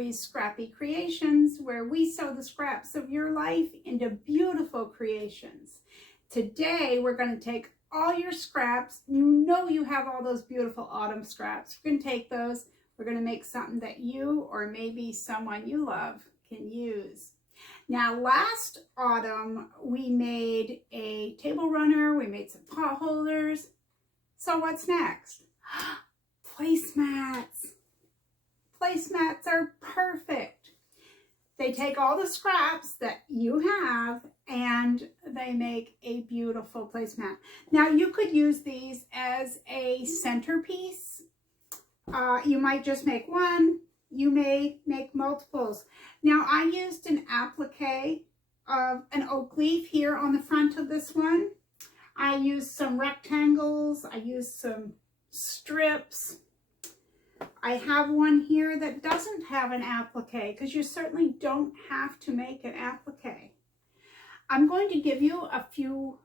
series, Scrappy Creations, where we sew the scraps of your life into beautiful creations. Today, we're going to take all your scraps. You know you have all those beautiful autumn scraps. We're going to take those. We're going to make something that you or maybe someone you love can use. Now, last autumn, we made a table runner. We made some pot holders. So what's next? Placemats. Placemats are perfect. They take all the scraps that you have and they make a beautiful placemat. Now you could use these as a centerpiece. You might just make one. You may make multiples. Now I used an applique of an oak leaf here on the front of this one. I used some rectangles. I used some strips. I have one here that doesn't have an applique because you certainly don't have to make an applique. I'm going to give you a few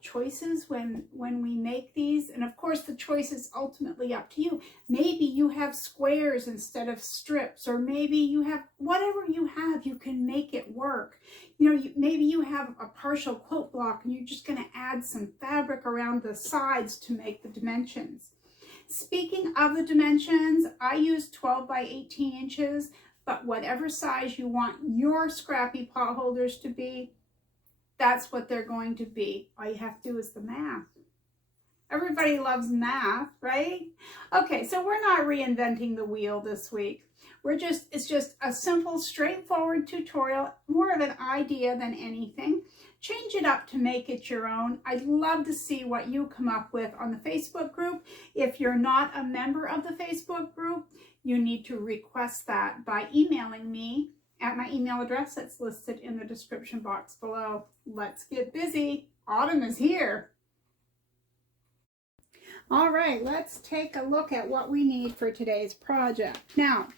choices when we make these, and of course the choice is ultimately up to you. Maybe you have squares instead of strips, or maybe you have whatever you have, you can make it work. You know, maybe you have a partial quilt block and you're just going to add some fabric around the sides to make the dimensions. Speaking of the dimensions, I use 12 by 18 inches, but whatever size you want your scrappy pot holders to be, that's what they're going to be. All you have to do is the math. Everybody loves math, right? Okay, so we're not reinventing the wheel this week. It's just a simple, straightforward tutorial, more of an idea than anything. Change it up to make it your own. I'd love to see what you come up with on the Facebook group. If you're not a member of the Facebook group, you need to request that by emailing me at my email address that's listed in the description box below. Let's get busy. Autumn is here. All right, let's take a look at what we need for today's project. Now,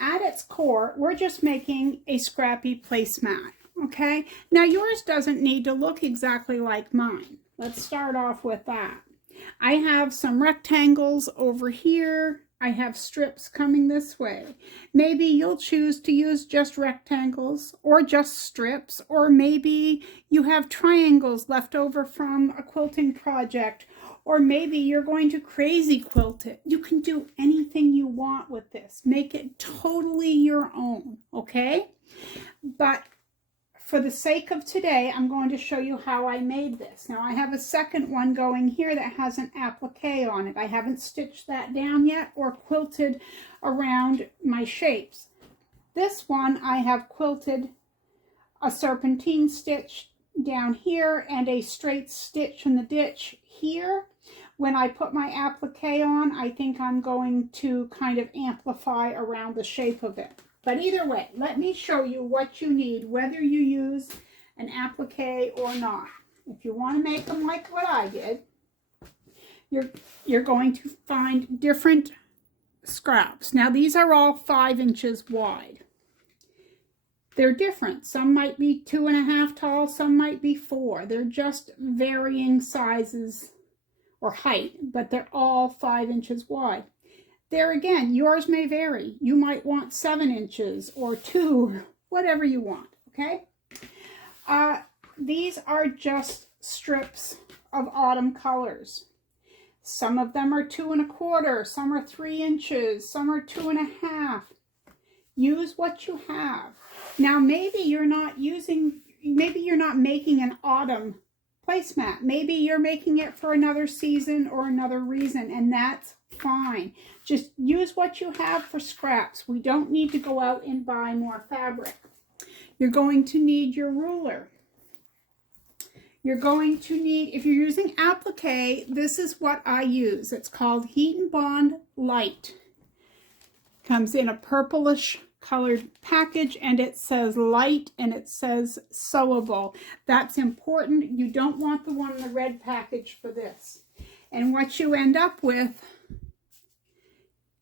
at its core, we're just making a scrappy placemat. Okay, now yours doesn't need to look exactly like mine. Let's start off with that. I have some rectangles over here. I have strips coming this way. Maybe you'll choose to use just rectangles or just strips, or maybe you have triangles left over from a quilting project, or maybe you're going to crazy quilt it. You can do anything you want with this. Make it totally your own, okay? But for the sake of today, I'm going to show you how I made this. Now I have a second one going here that has an applique on it. I haven't stitched that down yet or quilted around my shapes. This one I have quilted a serpentine stitch down here and a straight stitch in the ditch here. When I put my applique on, I think I'm going to kind of amplify around the shape of it. But either way, let me show you what you need, whether you use an applique or not. If you want to make them like what I did, you're going to find different scraps. Now these are all 5 inches wide. They're different. Some might be 2.5 tall, some might be 4. They're just varying sizes or height, but they're all 5 inches wide. There again, yours may vary. You might want 7 inches or 2, whatever you want, okay? These are just strips of autumn colors. Some of them are 2 1/4, some are 3 inches, some are 2.5. Use what you have. Now maybe you're not making an autumn placemat. Maybe you're making it for another season or another reason, and that's fine. Just use what you have for scraps. We don't need to go out and buy more fabric. You're going to need your ruler. You're going to need, if you're using applique, this is what I use. It's called Heat and Bond Light. Comes in a purplish colored package, and it says light and it says sewable. That's important. You don't want the one in the red package for this. And what you end up with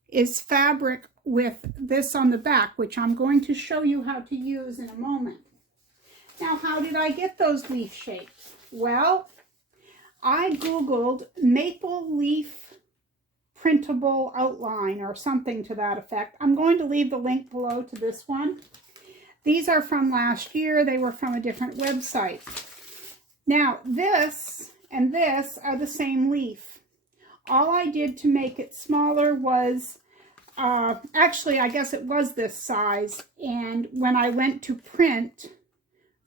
is fabric with this on the back, which I'm going to show you how to use in a moment. Now, how did I get those leaf shapes? Well, I Googled maple leaf printable outline or something to that effect. I'm going to leave the link below to this one. These are from last year. They were from a different website. Now, this and this are the same leaf. All I did to make it smaller was, actually, I guess it was this size. And when I went to print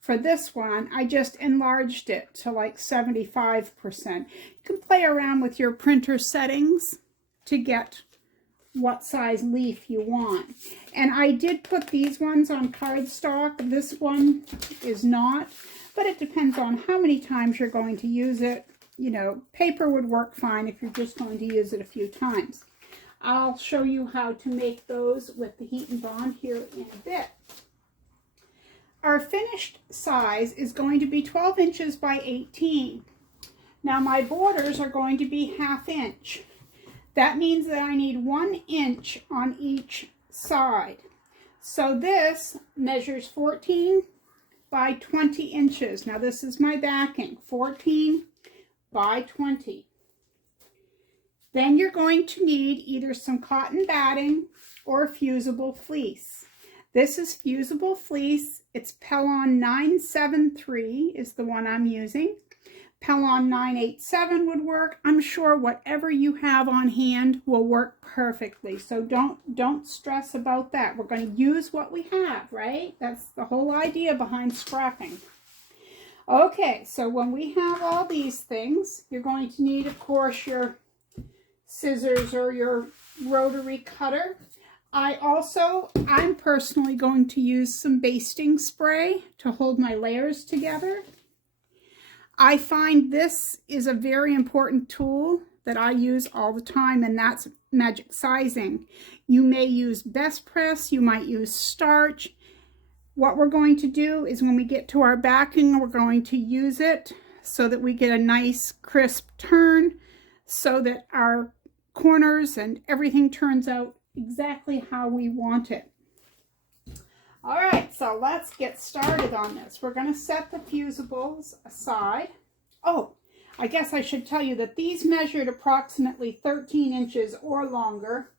for this one, I just enlarged it to like 75%. You can play around with your printer settings to get what size leaf you want. And I did put these ones on cardstock. This one is not, but it depends on how many times you're going to use it. You know, paper would work fine if you're just going to use it a few times. I'll show you how to make those with the heat and bond here in a bit. Our finished size is going to be 12 inches by 18. Now my borders are going to be 1/2 inch. That means that I need 1 inch on each side. So this measures 14 by 20 inches. Now this is my backing, 14 by 20. Then you're going to need either some cotton batting or fusible fleece. This is fusible fleece. It's Pellon 973 is the one I'm using. Pellon 987 would work. I'm sure whatever you have on hand will work perfectly. So don't stress about that. We're going to use what we have, right? That's the whole idea behind scrapping. Okay, so when we have all these things, you're going to need, of course, your scissors or your rotary cutter. I'm personally going to use some basting spray to hold my layers together. I find this is a very important tool that I use all the time, and that's magic sizing. You may use best press, you might use starch. What we're going to do is when we get to our backing, we're going to use it so that we get a nice crisp turn, so that our corners and everything turns out exactly how we want it. All right, so let's get started on this. We're going to set the fusibles aside. Oh, I guess I should tell you that these measured approximately 13 inches or longer,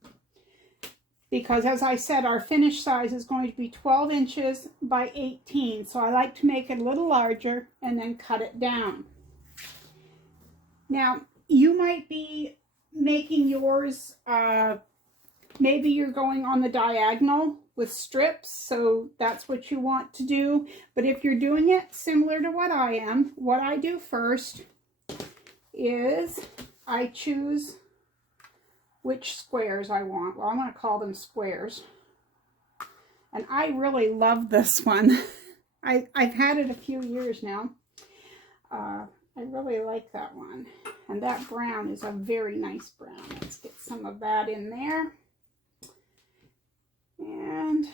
because as I said, our finished size is going to be 12 inches by 18. So I like to make it a little larger and then cut it down. Now, you might be making yours, maybe you're going on the diagonal with strips, so that's what you want to do. But if you're doing it similar to what I am, what I do first is I choose which squares I want. Well, I'm going to call them squares. And I really love this one. I've had it a few years now. I really like that one. And that brown is a very nice brown. Let's get some of that in there. And,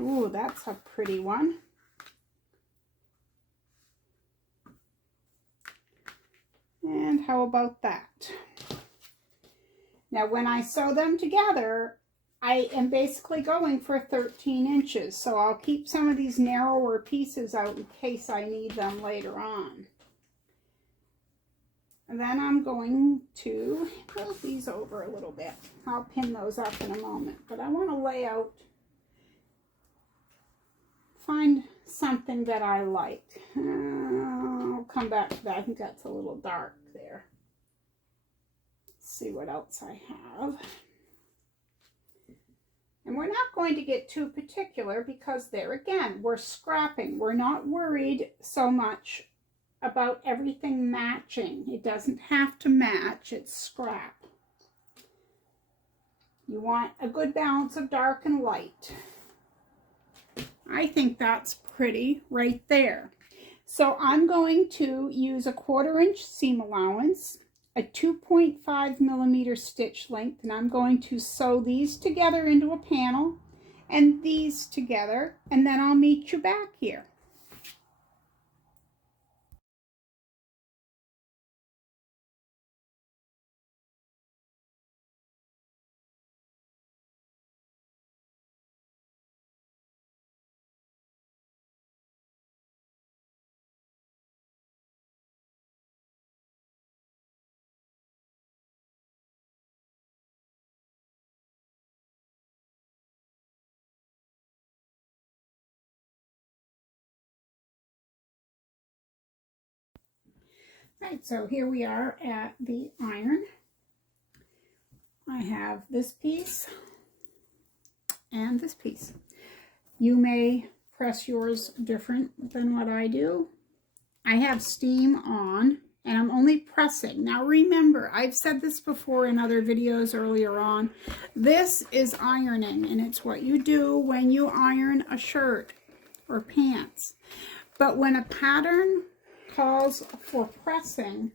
ooh, that's a pretty one. And how about that? Now, when I sew them together, I am basically going for 13 inches. So I'll keep some of these narrower pieces out in case I need them later on. And then I'm going to move these over a little bit. I'll pin those up in a moment. But I want to lay out, find something that I like. I'll come back to that. I think that's a little dark there. Let's see what else I have. And we're not going to get too particular because there again, we're scrapping. We're not worried so much about everything matching. It doesn't have to match, it's scrap. You want a good balance of dark and light. I think that's pretty right there. So I'm going to use a 1/4 inch seam allowance, a 2.5 millimeter stitch length, and I'm going to sew these together into a panel and these together, and then I'll meet you back here. Right, so here we are at the iron. I have this piece and this piece. You may press yours different than what I do. I have steam on and I'm only pressing. Now remember, I've said this before in other videos earlier on. This is ironing, and it's what you do when you iron a shirt or pants. But when a pattern calls for pressing,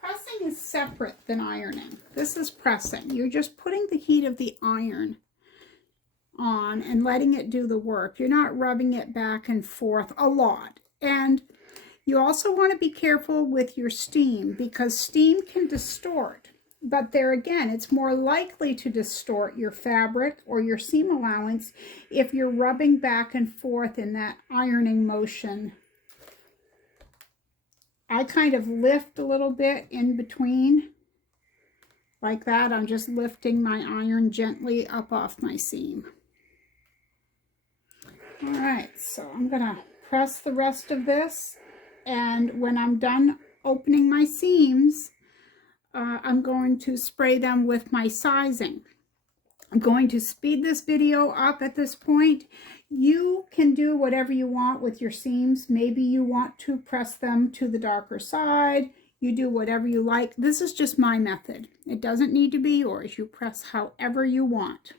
pressing is separate than ironing. This is pressing. You're just putting the heat of the iron on and letting it do the work. You're not rubbing it back and forth a lot. And you also want to be careful with your steam, because steam can distort. But there again, it's more likely to distort your fabric or your seam allowance if you're rubbing back and forth in that ironing motion. I kind of lift a little bit in between. Like that, I'm just lifting my iron gently up off my seam. All right, so I'm gonna press the rest of this, and when I'm done opening my seams, I'm going to spray them with my sizing. I'm going to speed this video up at this point. You can do whatever you want with your seams. Maybe you want to press them to the darker side. You do whatever you like. This is just my method. It doesn't need to be yours. You press however you want.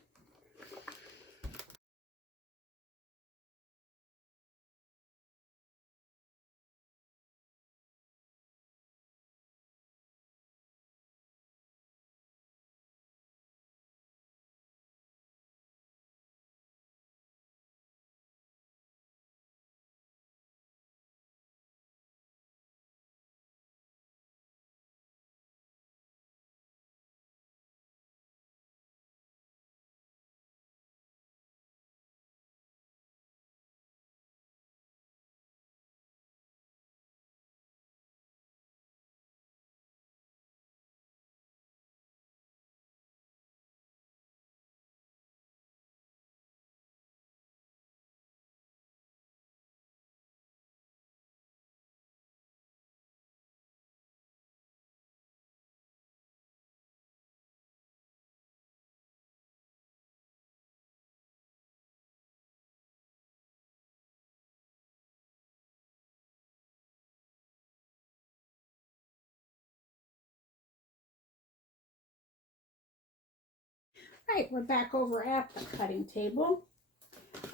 Right, we're back over at the cutting table.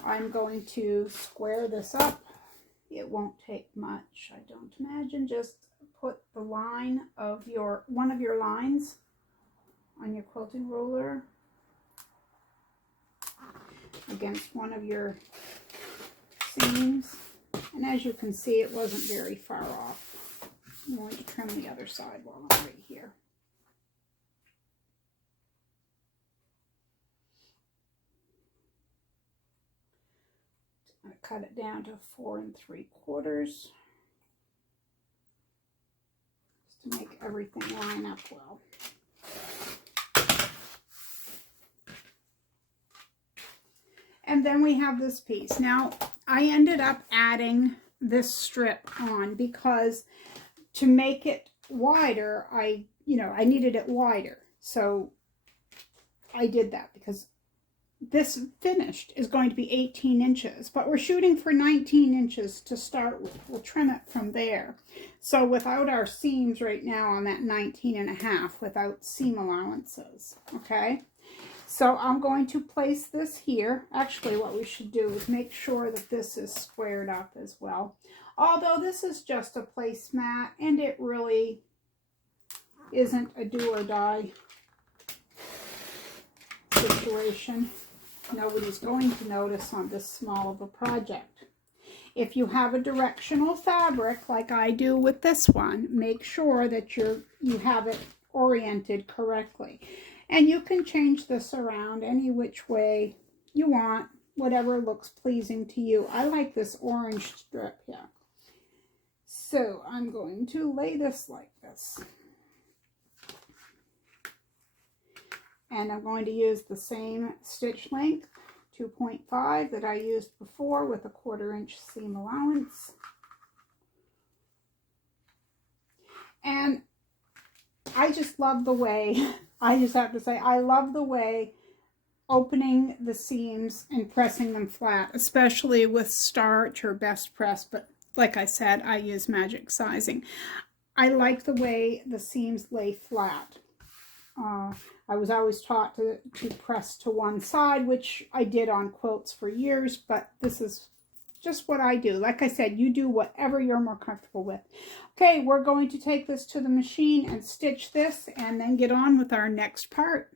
I'm going to square this up. It won't take much, I don't imagine. Just put the line of one of your lines on your quilting ruler against one of your seams. And as you can see, it wasn't very far off. I'm going to trim the other side while I'm right here. I cut it down to 4 3/4 just to make everything line up well. And then we have this piece. Now, I ended up adding this strip on because to make it wider, I needed it wider. So I did that because this finished is going to be 18 inches, but we're shooting for 19 inches to start with. We'll trim it from there. So without our seams right now, I'm at 19.5 without seam allowances, okay? So I'm going to place this here. Actually, what we should do is make sure that this is squared up as well. Although this is just a placemat, and it really isn't a do or die situation. Nobody's going to notice on this small of a project. If you have a directional fabric like I do with this one, make sure that you have it oriented correctly. And you can change this around any which way you want, whatever looks pleasing to you. I like this orange strip here. So I'm going to lay this like this. And I'm going to use the same stitch length, 2.5, that I used before with a 1/4 inch seam allowance. And I just love the way, I just have to say, I love the way opening the seams and pressing them flat, especially with starch or best press, but like I said, I use magic sizing. I like the way the seams lay flat. I was always taught to press to one side, which I did on quilts for years, but this is just what I do. Like I said, you do whatever you're more comfortable with. Okay, we're going to take this to the machine and stitch this and then get on with our next part.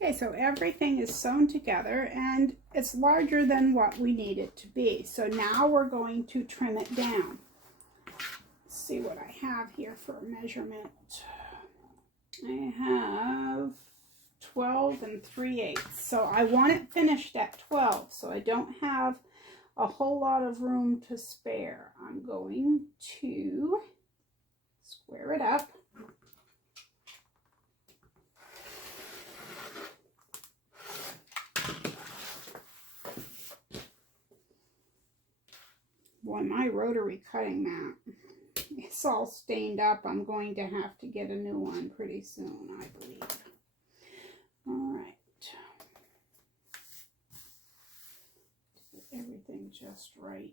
Okay, so everything is sewn together and it's larger than what we need it to be. So now we're going to trim it down. Let's see what I have here for a measurement. I have 12 3/8. So I want it finished at 12, so I don't have a whole lot of room to spare. I'm going to square it up. Boy, my rotary cutting mat, it's all stained up. I'm going to have to get a new one pretty soon, I believe. All right. Get everything just right.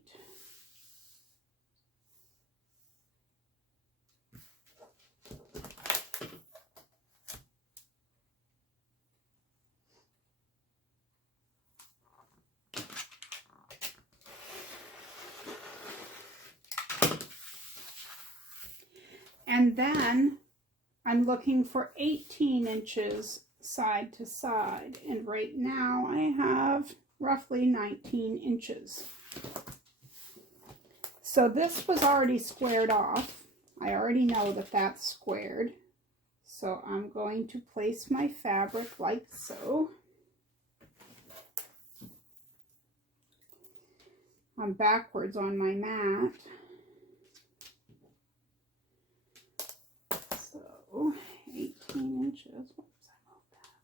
And then I'm looking for 18 inches side to side. And right now I have roughly 19 inches. So this was already squared off. I already know that that's squared. So I'm going to place my fabric like so. I'm backwards on my mat. So 18 inches. Whoops, I moved that.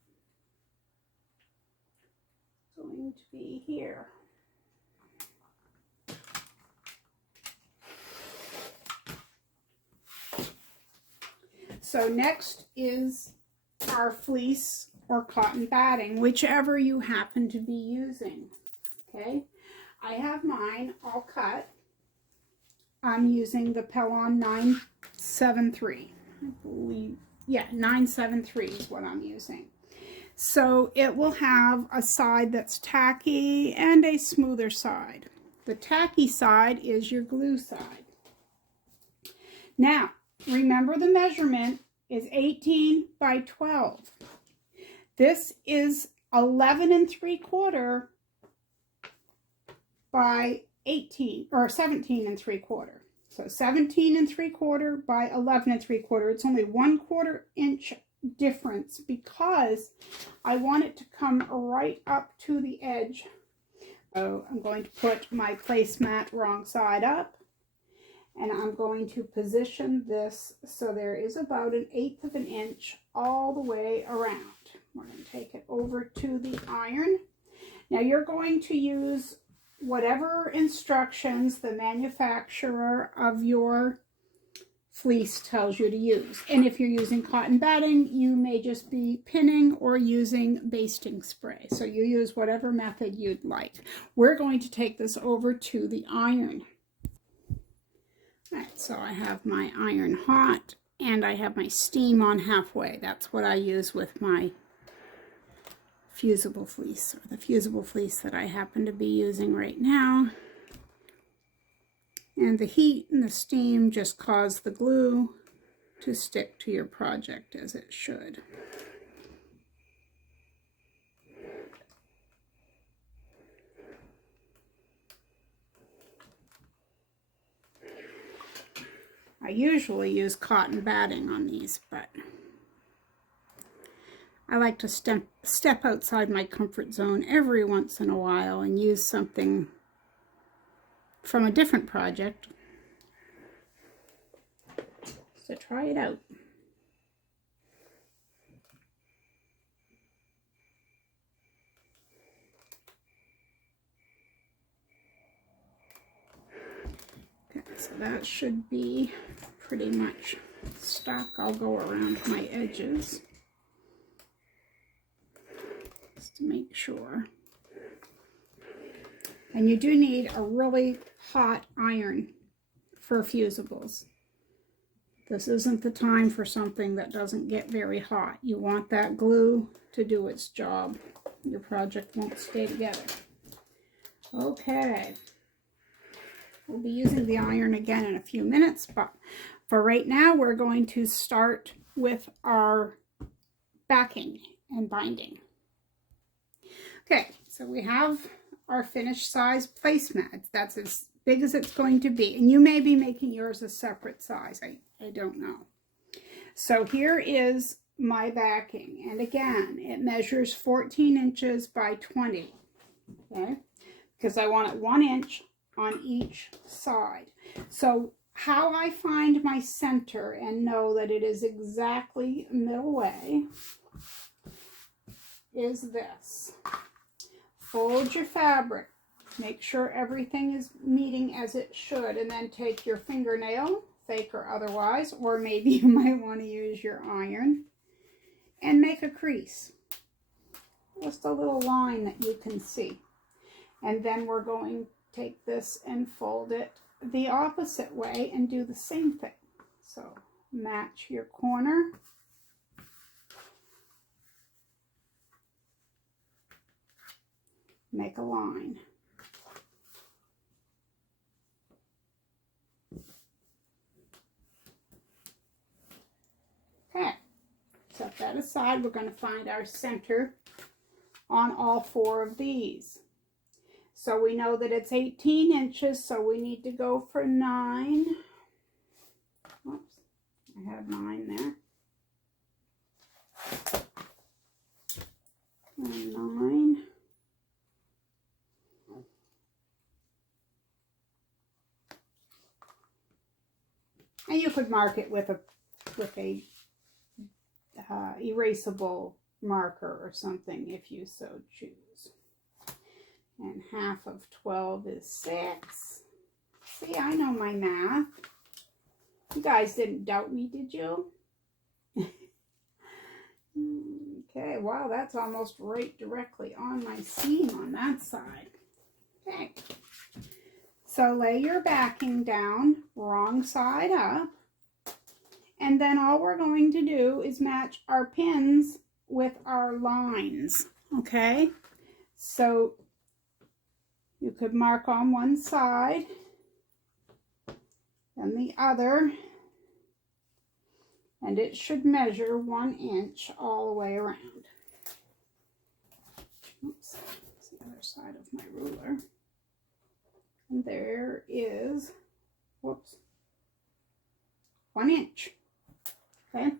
It's going to be here. So next is our fleece or cotton batting, whichever you happen to be using. Okay, I have mine all cut. I'm using the Pellon 973. I believe, yeah, 973 is what I'm using. So it will have a side that's tacky and a smoother side. The tacky side is your glue side. Now, remember the measurement is 18 by 12. This is 11 3/4 by 18 or 17 3/4. So 17 3/4 by 11 3/4. It's only 1/4 inch difference because I want it to come right up to the edge. So I'm going to put my placemat wrong side up. And I'm going to position this so there is about 1/8 of an inch all the way around. We're going to take it over to the iron. Now you're going to use whatever instructions the manufacturer of your fleece tells you to use. And if you're using cotton batting, you may just be pinning or using basting spray. So you use whatever method you'd like. We're going to take this over to the iron. All right, so I have my iron hot and I have my steam on halfway. That's what I use with my fusible fleece, or the fusible fleece that I happen to be using right now. And the heat and the steam just cause the glue to stick to your project as it should. I usually use cotton batting on these, but I like to step outside my comfort zone every once in a while and use something from a different project. So try it out. Okay, so that should be pretty much stuck. I'll go around my edges just to make sure. And you do need a really hot iron for fusibles. This isn't the time for something that doesn't get very hot. You want that glue to do its job. Your project won't stay together. Okay. We'll be using the iron again in a few minutes, but for right now, we're going to start with our backing and binding. Okay, so we have our finished size placemat. That's as big as it's going to be. And you may be making yours a separate size. I don't know. So here is my backing. And again, it measures 14 inches by 20. Okay, because I want it 1 inch on each side. So how I find my center and know that it is exactly middle way is this. Fold your fabric. Make sure everything is meeting as it should, and then take your fingernail, fake or otherwise, or maybe you might want to use your iron, and make a crease. Just a little line that you can see. And then we're going to take this and fold it the opposite way and do the same thing. So match your corner. Make a line. Okay, set that aside. We're going to find our center on all 4 of these. So we know that it's 18 inches, so we need to go for 9. Oops, I have 9 there. And 9. And you could mark it with a erasable marker or something if you so choose. And half of 12 is 6. See, I know my math. You guys didn't doubt me, did you? Okay, wow, that's almost right directly on my seam on that side. Okay. So lay your backing down, wrong side up. And then all we're going to do is match our pins with our lines. Okay? So you could mark on one side and the other, and it should measure 1 inch all the way around. Oops, that's the other side of my ruler. And there is, whoops, 1 inch. Okay.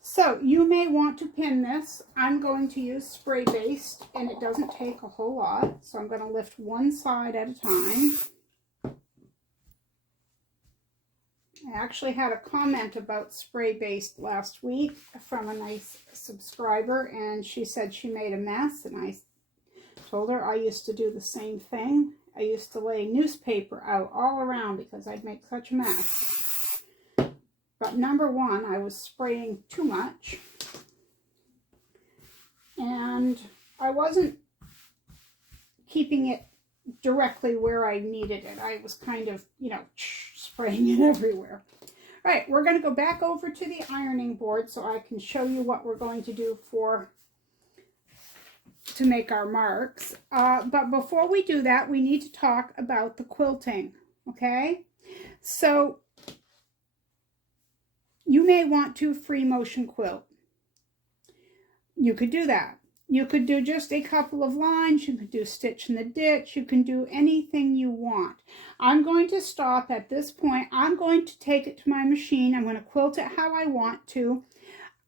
So you may want to pin this. I'm going to use spray based, and it doesn't take a whole lot. So I'm going to lift one side at a time. I actually had a comment about spray based last week from a nice subscriber, and she said she made a mess, and I told her I used to do the same thing. I used to lay newspaper out all around because I'd make such a mess. But number one, I was spraying too much, and I wasn't keeping it directly where I needed it. I was kind of, you know, spraying it everywhere. All right, we're going to go back over to the ironing board so I can show you what we're going to do to make our marks. But before we do that, we need to talk about the quilting, okay? So you may want to free motion quilt. You could do that. You could do just a couple of lines. You could do stitch in the ditch. You can do anything you want. I'm going to stop at this point. I'm going to take it to my machine. I'm going to quilt it how I want to.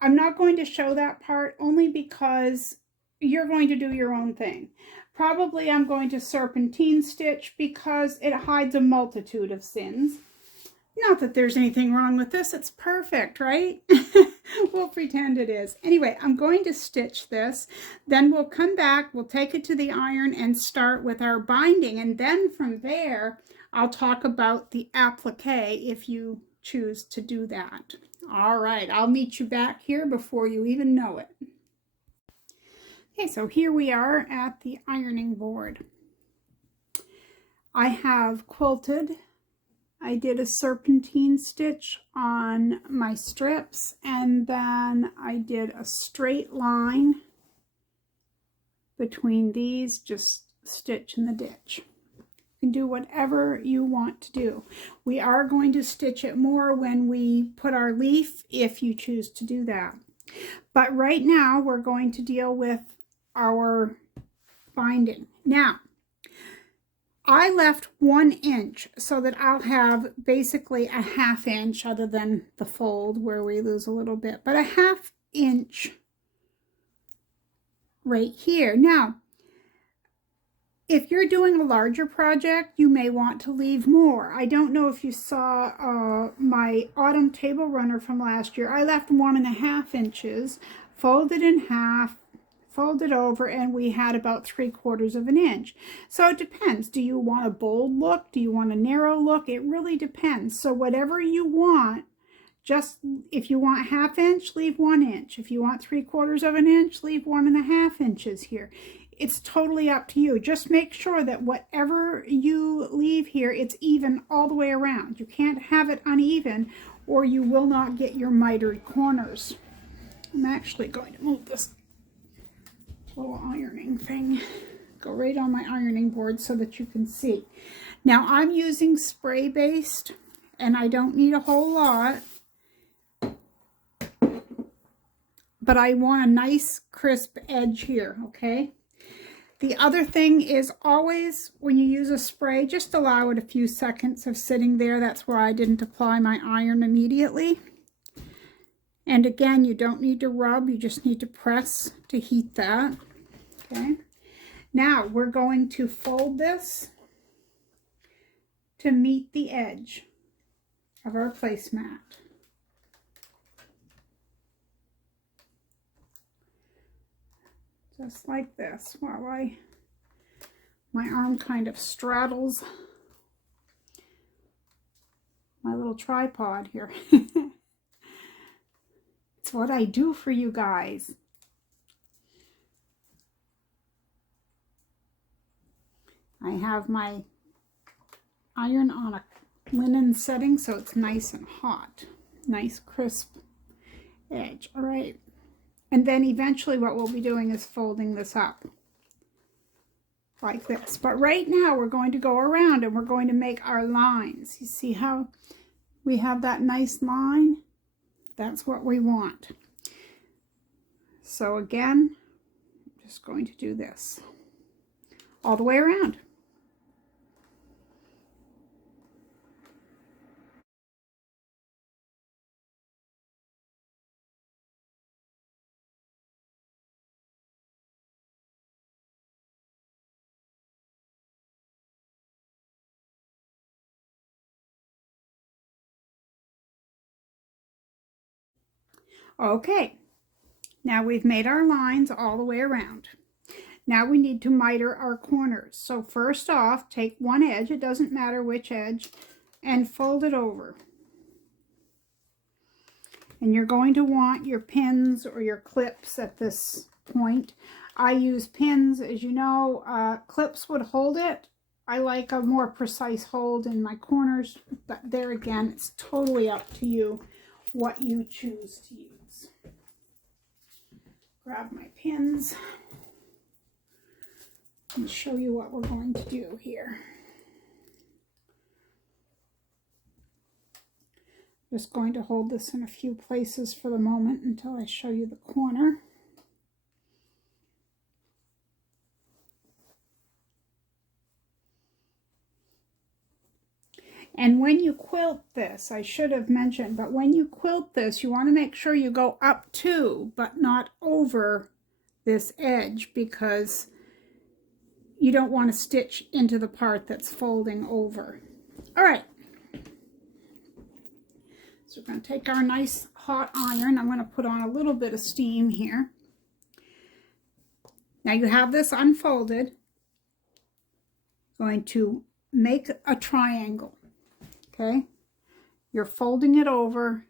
I'm not going to show that part only because you're going to do your own thing. Probably I'm going to serpentine stitch because it hides a multitude of sins. Not that there's anything wrong with this. It's perfect, right? We'll pretend it is. Anyway, I'm going to stitch this. Then we'll come back. We'll take it to the iron and start with our binding. And then from there, I'll talk about the applique if you choose to do that. All right, I'll meet you back here before you even know it. Okay, so here we are at the ironing board. I have quilted. I did a serpentine stitch on my strips, and then I did a straight line between these, just stitch in the ditch. You can do whatever you want to do. We are going to stitch it more when we put our leaf, if you choose to do that. But right now we're going to deal with our binding. Now, I left 1 inch so that I'll have basically a 1/2 inch, other than the fold where we lose a little bit, but a 1/2 inch right here. Now, if you're doing a larger project, you may want to leave more. I don't know if you saw my autumn table runner from last year. I left 1.5 inches, folded in half, folded over, and we had about 3/4 of an inch. So it depends. Do you want a bold look? Do you want a narrow look? It really depends. So whatever you want, just if you want 1/2 inch, leave 1 inch. If you want 3/4 of an inch, leave 1.5 inches here. It's totally up to you. Just make sure that whatever you leave here, it's even all the way around. You can't have it uneven, or you will not get your mitered corners. I'm actually going to move this little ironing thing, go right on my ironing board so that you can see. Now I'm using spray based, and I don't need a whole lot, but I want a nice crisp edge here, okay? The other thing is, always when you use a spray, just allow it a few seconds of sitting there. That's why I didn't apply my iron immediately. And again, you don't need to rub, you just need to press to heat that. Okay. Now we're going to fold this to meet the edge of our placemat. Just like this, while my arm kind of straddles my little tripod here. It's what I do for you guys. I have my iron on a linen setting, so it's nice and hot. Nice crisp edge. All right. And then eventually what we'll be doing is folding this up like this. But right now we're going to go around and we're going to make our lines. You see how we have that nice line? That's what we want. So again, I'm just going to do this all the way around. Okay, now we've made our lines all the way around. Now we need to miter our corners. So first off, take one edge, it doesn't matter which edge, and fold it over. And you're going to want your pins or your clips at this point. I use pins, as you know. Clips would hold it. I like a more precise hold in my corners, but there again, it's totally up to you what you choose to use. Grab my pins and show you what we're going to do here. Just going to hold this in a few places for the moment until I show you the corner. And when you quilt this, I should have mentioned, but when you quilt this, you want to make sure you go up to, but not over this edge, because you don't want to stitch into the part that's folding over. All right. So we're going to take our nice hot iron. I'm going to put on a little bit of steam here. Now you have this unfolded. Going to make a triangle, okay? You're folding it over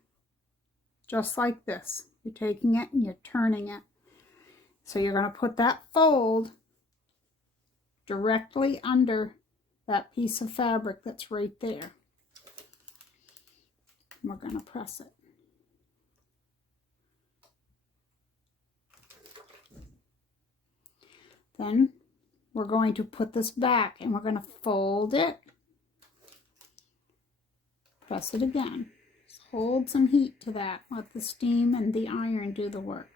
just like this. You're taking it and you're turning it. So you're going to put that fold directly under that piece of fabric that's right there. And we're going to press it. Then we're going to put this back and we're going to fold it, press it again. Just hold some heat to that. Let the steam and the iron do the work.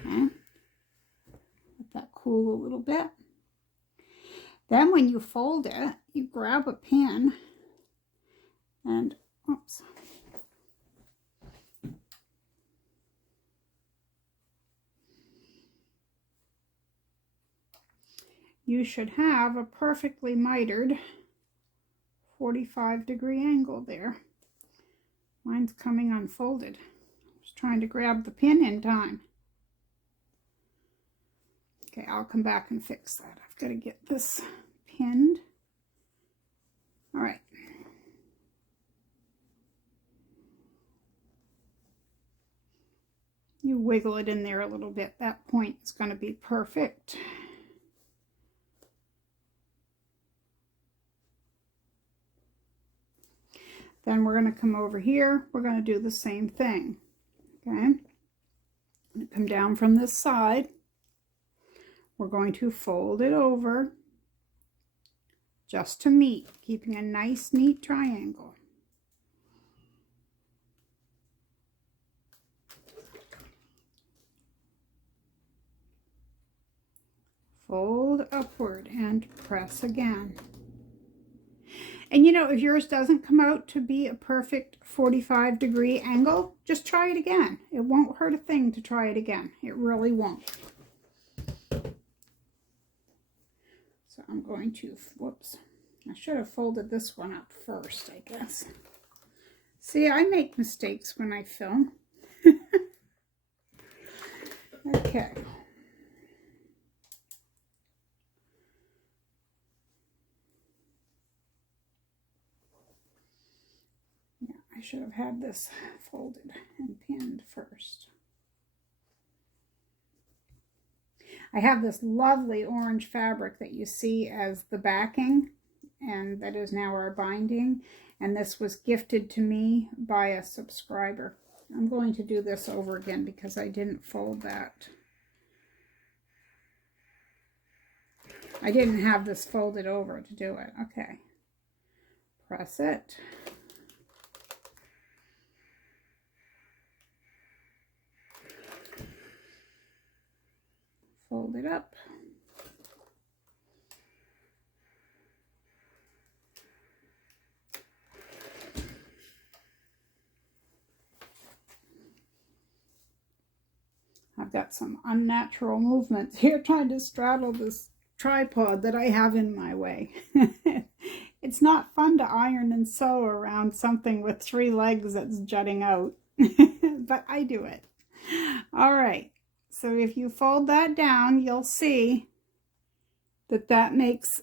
Okay. Let that cool a little bit. Then when you fold it, you grab a pin and, oops. You should have a perfectly mitered 45-degree angle there. Mine's coming unfolded. I was trying to grab the pin in time. Okay, I'll come back and fix that. I've got to get this pinned. All right. You wiggle it in there a little bit. That point is going to be perfect. Then we're going to come over here. We're going to do the same thing. Okay. I'm going to come down from this side. We're going to fold it over just to meet, keeping a nice, neat triangle. Fold upward and press again. And you know, if yours doesn't come out to be a perfect 45-degree angle, just try it again. It won't hurt a thing to try it again. It really won't. So I'm going to, whoops, I should have folded this one up first, I guess. See, I make mistakes when I film. Okay. Yeah, I should have had this folded and pinned first. I have this lovely orange fabric that you see as the backing, and that is now our binding, and this was gifted to me by a subscriber. I'm going to do this over again because I didn't fold that. I didn't have this folded over to do it. Okay. Press it. Fold it up. I've got some unnatural movements here trying to straddle this tripod that I have in my way. It's not fun to iron and sew around something with 3 legs that's jutting out, but I do it. All right, so if you fold that down, you'll see that that makes,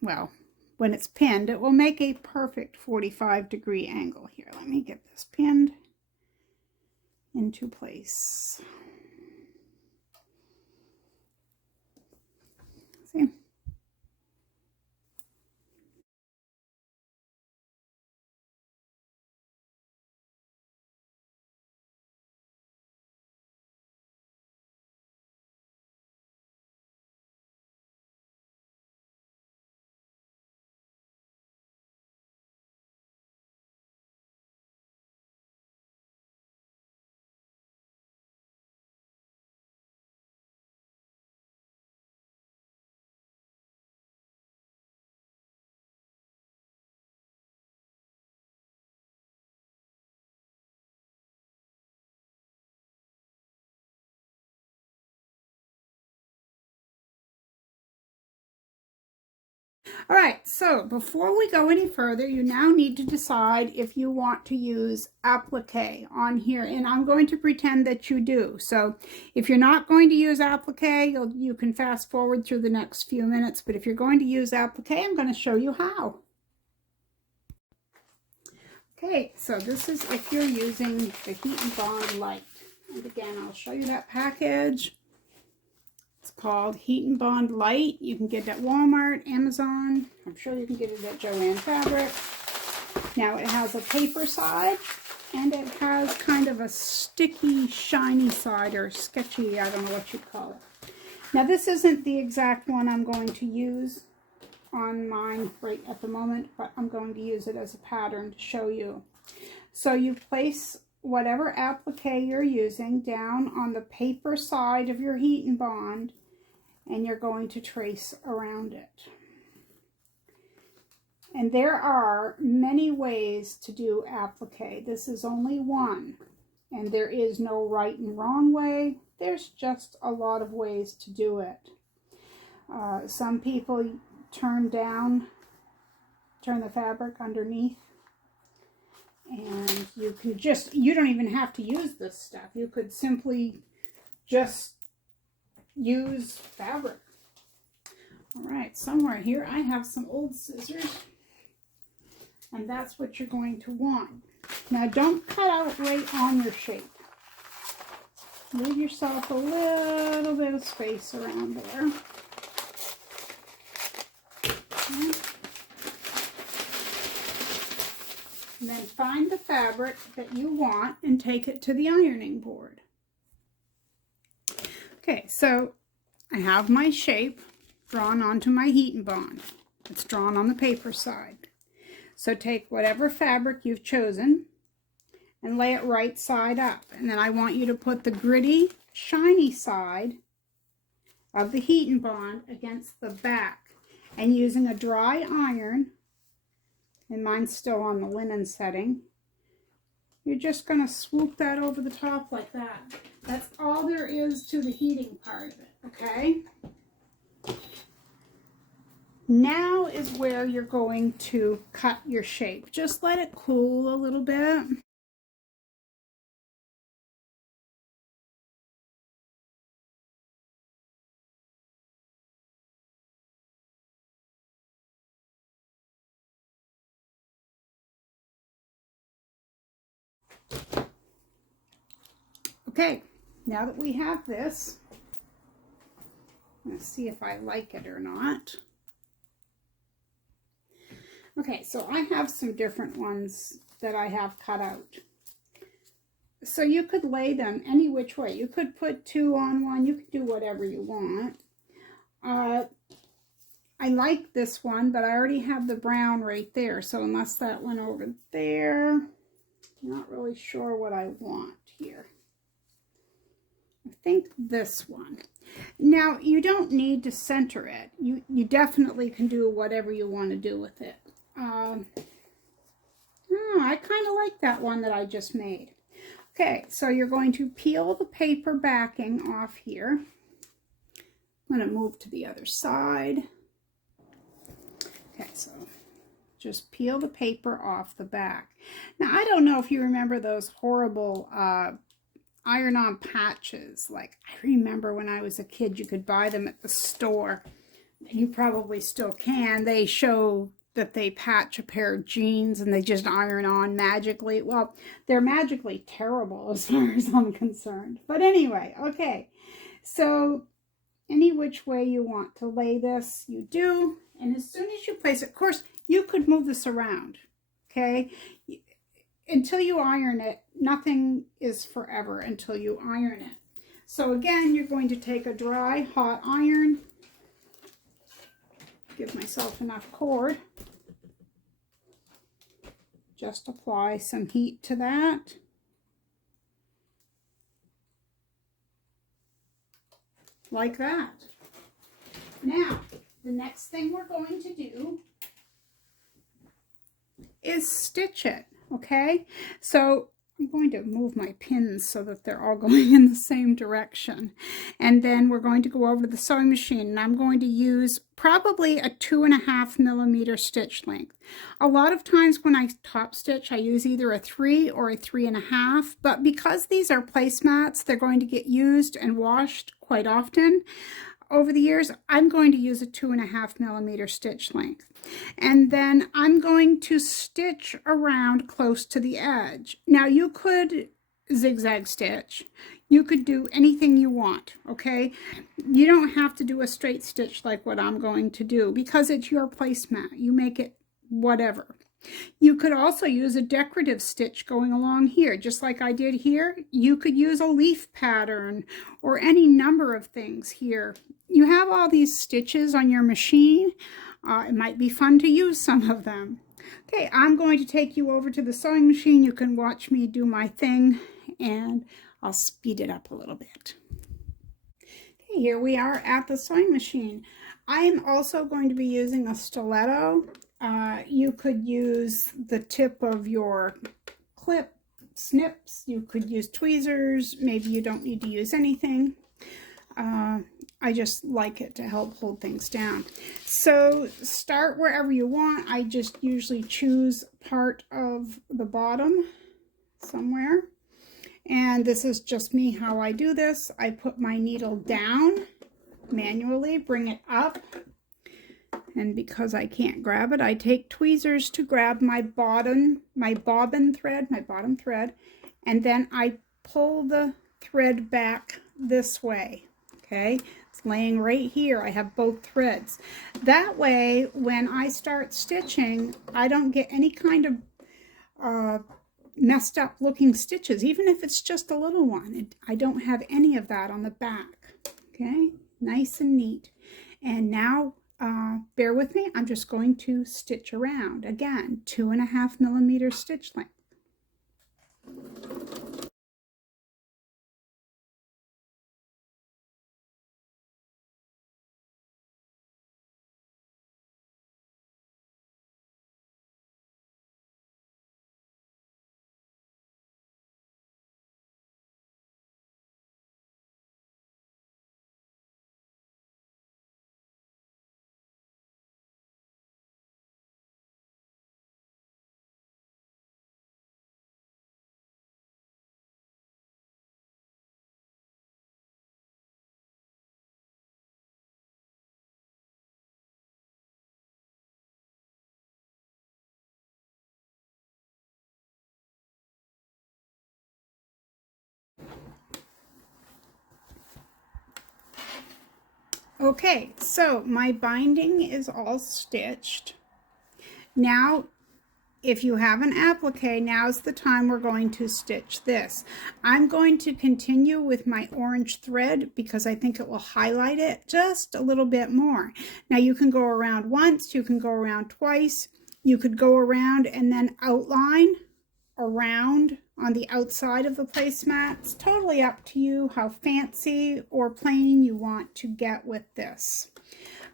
well, when it's pinned, it will make a perfect 45-degree angle. Here, let me get this pinned into place. See? All right, so before we go any further, you now need to decide if you want to use applique on here, and I'm going to pretend that you do. So if you're not going to use applique, you can fast forward through the next few minutes, but if you're going to use applique, I'm going to show you how. Okay, so this is if you're using the Heat and Bond Light. And again, I'll show you that package. It's called Heat and Bond Light. You can get it at Walmart, Amazon. I'm sure you can get it at Joann Fabric. Now it has a paper side and it has kind of a sticky, shiny side, or sketchy, I don't know what you'd call it. Now this isn't the exact one I'm going to use on mine right at the moment, but I'm going to use it as a pattern to show you. So you place whatever applique you're using down on the paper side of your Heat and Bond, and you're going to trace around it. And there are many ways to do applique. This is only one, and there is no right and wrong way. There's just a lot of ways to do it. Some people turn the fabric underneath, and you don't even have to use this stuff. You could simply just use fabric. All right, somewhere here I have some old scissors, and that's what you're going to want. Now don't cut out right on your shape. Leave yourself a little bit of space around there. Okay. And then find the fabric that you want and take it to the ironing board. Okay, so I have my shape drawn onto my Heat and Bond. It's drawn on the paper side. So take whatever fabric you've chosen and lay it right side up. And then I want you to put the gritty, shiny side of the Heat and Bond against the back. And using a dry iron, and mine's still on the linen setting, you're just going to swoop that over the top like that. That's all there is to the heating part of it, okay? Now is where you're going to cut your shape. Just let it cool a little bit. Okay, now that we have this, I'm going to see if I like it or not. Okay, so I have some different ones that I have cut out. So you could lay them any which way. You could put two on one. You could do whatever you want. I like this one, but I already have the brown right there. So unless that went over there, I'm not really sure what I want here. I think this one. Now, you don't need to center it. You definitely can do whatever you want to do with it. I kind of like that one that I just made. Okay, so you're going to peel the paper backing off here. I'm going to move to the other side. Okay, so just peel the paper off the back. Now, I don't know if you remember those horrible iron-on patches. Like, I remember when I was a kid, you could buy them at the store. You probably still can. They show that they patch a pair of jeans and they just iron on magically. Well, they're magically terrible as far as I'm concerned. But anyway, okay. So any which way you want to lay this, you do. And as soon as you place it, of course, you could move this around, okay? Until you iron it, nothing is forever until you iron it. So again, you're going to take a dry, hot iron. Give myself enough cord. Just apply some heat to that. Like that. Now, the next thing we're going to do is stitch it, okay? So I'm going to move my pins so that they're all going in the same direction. And then we're going to go over to the sewing machine, and I'm going to use probably a 2.5 millimeter stitch length. A lot of times when I top stitch, I use either a 3 or a 3.5, but because these are placemats, they're going to get used and washed quite often over the years, I'm going to use a 2.5 millimeter stitch length. And then I'm going to stitch around close to the edge. Now you could zigzag stitch. You could do anything you want, okay? You don't have to do a straight stitch like what I'm going to do because it's your placemat. You make it whatever. You could also use a decorative stitch going along here, just like I did here. You could use a leaf pattern or any number of things here. You have all these stitches on your machine. It might be fun to use some of them. Okay, I'm going to take you over to the sewing machine. You can watch me do my thing, and I'll speed it up a little bit. Okay, here we are at the sewing machine. I am also going to be using a stiletto. You could use the tip of your clip, snips. You could use tweezers. Maybe you don't need to use anything. I just like it to help hold things down. So start wherever you want. I just usually choose part of the bottom somewhere. And this is just me how I do this. I put my needle down manually, bring it up. And because I can't grab it, I take tweezers to grab my bottom thread, and then I pull the thread back this way. Okay, it's laying right here. I have both threads. That way, when I start stitching, I don't get any kind of messed up looking stitches, even if it's just a little one. I don't have any of that on the back. Okay, nice and neat. And now, bear with me, I'm just going to stitch around. Again, 2.5 millimeter stitch length. Okay, so my binding is all stitched. Now, if you have an applique, now's the time we're going to stitch this. I'm going to continue with my orange thread because I think it will highlight it just a little bit more. Now you can go around once, you can go around twice, you could go around and then outline around on the outside of the placemat. It's totally up to you how fancy or plain you want to get with this.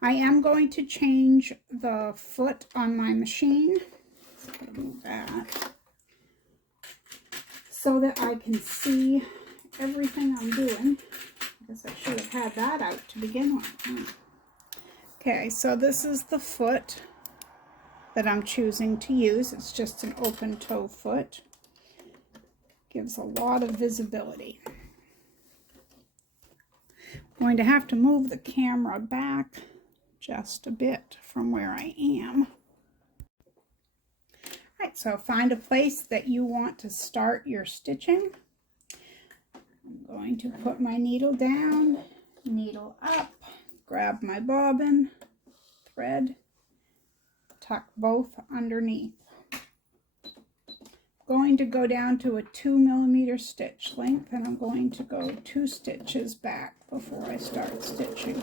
I am going to change the foot on my machine. Move that so that I can see everything I'm doing. I guess I should have had that out to begin with. Okay, so this is the foot that I'm choosing to use. It's just an open toe foot. Gives a lot of visibility. I'm going to have to move the camera back just a bit from where I am. All right, so find a place that you want to start your stitching. I'm going to put my needle down, needle up, grab my bobbin, thread, tuck both underneath. Going to go down to a 2 millimeter stitch length, and I'm going to go 2 stitches back before I start stitching.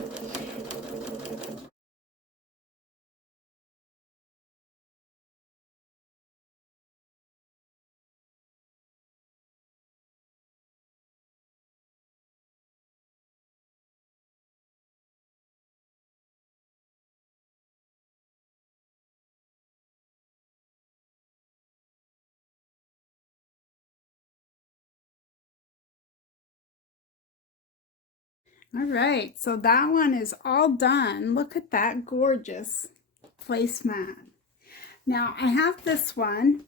All right, so that one is all done. Look at that gorgeous placemat. Now I have this one.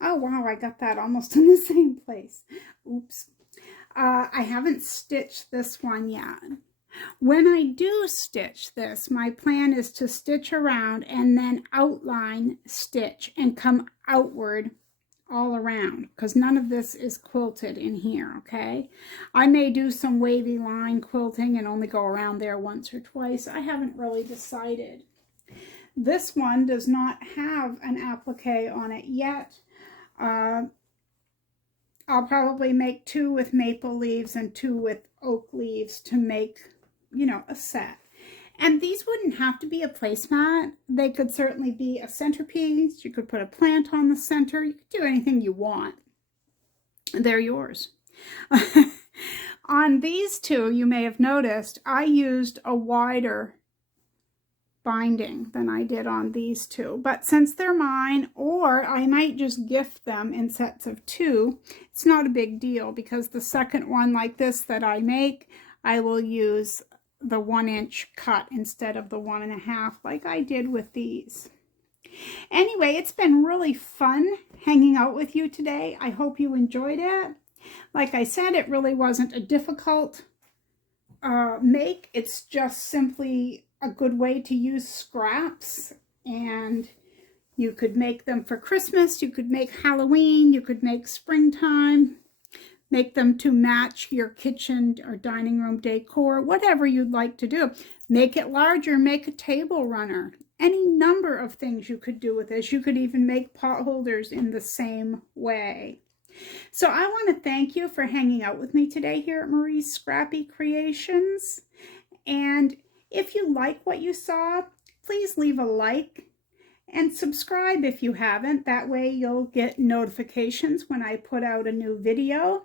Oh wow, I got that almost in the same place. Oops. I haven't stitched this one yet. When I do stitch this, my plan is to stitch around and then outline stitch and come outward all around, because none of this is quilted in here, okay? I may do some wavy line quilting and only go around there once or twice. I haven't really decided. This one does not have an applique on it yet. I'll probably make 2 with maple leaves and 2 with oak leaves to make, you know, a set. And these wouldn't have to be a placemat. They could certainly be a centerpiece. You could put a plant on the center. You could do anything you want. They're yours. On these two, you may have noticed, I used a wider binding than I did on these two. But since they're mine, or I might just gift them in sets of 2, it's not a big deal, because the second one like this that I make, I will use the 1-inch cut instead of the 1.5 like I did with these. Anyway, it's been really fun hanging out with you today. I hope you enjoyed it. Like I said, it really wasn't a difficult make. It's just simply a good way to use scraps, and you could make them for Christmas, you could make Halloween, you could make springtime. Make them to match your kitchen or dining room decor, whatever you'd like to do. Make it larger, make a table runner. Any number of things you could do with this. You could even make pot holders in the same way. So I want to thank you for hanging out with me today here at Marie's Scrappy Creations. And if you like what you saw, please leave a like. And subscribe if you haven't. That way you'll get notifications when I put out a new video.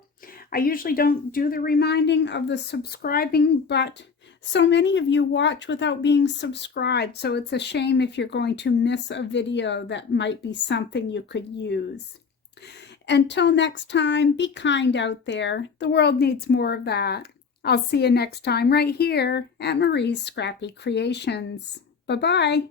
I usually don't do the reminding of the subscribing, but so many of you watch without being subscribed, so it's a shame if you're going to miss a video that might be something you could use. Until next time, be kind out there. The world needs more of that. I'll see you next time right here at Marie's Scrappy Creations. Bye-bye.